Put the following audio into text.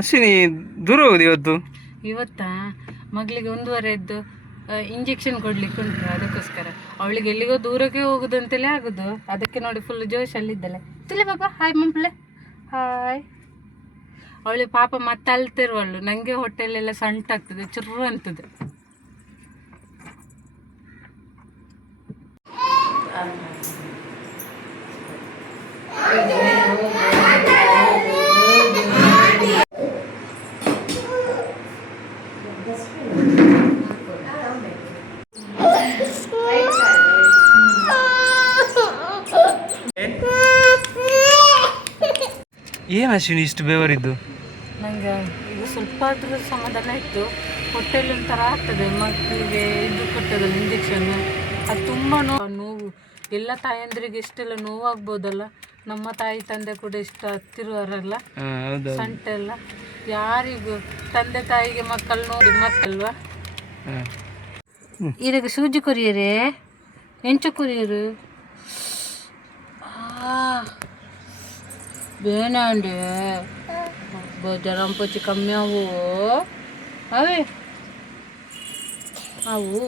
ಅಶ್ವಿನಿ ದೂರ ಹೋಗುದು ಇವತ್ತು. ಇವತ್ತಾ ಮಗಳಿಗೆ 1:30 ಇಂಜೆಕ್ಷನ್ ಕೊಡ್ಲಿಕ್ಕೆ ಉಂಟು, ಅದಕ್ಕೋಸ್ಕರ ಅವಳಿಗೆ ಎಲ್ಲಿಗೋ ದೂರಕ್ಕೆ ಹೋಗುದಂತೆಲ್ಲ ಆಗುದು. ಅದಕ್ಕೆ ನೋಡಿ ಫುಲ್ ಜೋಶಲ್ಲಿದ್ದಲೆ. ತಿಳಿ ಬಾಬಾ, ಹಾಯ್ ಮಂಪ್ಲೆ, ಹಾಯ್. ಅವಳಿಗೆ ಪಾಪ ಮತ್ತೆ ಅಳ್ತಿರುವಳು, ನನಗೆ ಹೊಟ್ಟೆಲೆಲ್ಲ ಸಂಟಾಗ್ತದೆ, ಚುರ್ರು ಅಂತದೆ. ಏನು ಅಶ್ವಿನಿ ಇಷ್ಟು ಬೇವರಿದ್ದು? ನಂಗೆ ಈಗ ಸ್ವಲ್ಪ ಆದ್ರೂ ಸಮಾಧಾನ ಇತ್ತು. ಹೊಟ್ಟೆಲಿ ಒಂಥರ ಆಗ್ತದೆ, ಮಕ್ಕಳಿಗೆ ಇದು ಕೊಟ್ಟದಲ್ಲ ಇಂಜೆಕ್ಷನ್, ಅದು ತುಂಬ ನೋವು. ಎಲ್ಲ ತಾಯಂದ್ರಿಗೆ ಎಷ್ಟೆಲ್ಲ ನೋವಾಗ್ಬೋದಲ್ಲ, ನಮ್ಮ ತಾಯಿ ತಂದೆ ಕೂಡ ಇಷ್ಟು ಹತ್ತಿರುವರಲ್ಲ, ಸಂಟೆಲ್ಲ. ಯಾರಿಗೂ ತಂದೆ ತಾಯಿಗೆ ಮಕ್ಕಳು ನೋಡಿ ಮಕ್ಕಲ್ವಾ. ಇದಕ್ಕೆ ಸೂಜಿ ಕೊರಿಯರೇ, ಎಂಚ ಕೊರಿಯರು ಬೇನಾಂಡೆ ಜ್ವರಂಪಚ್ಚಿ ಕಮ್ಮಿ ಅವು ಅವೇ ಅವು.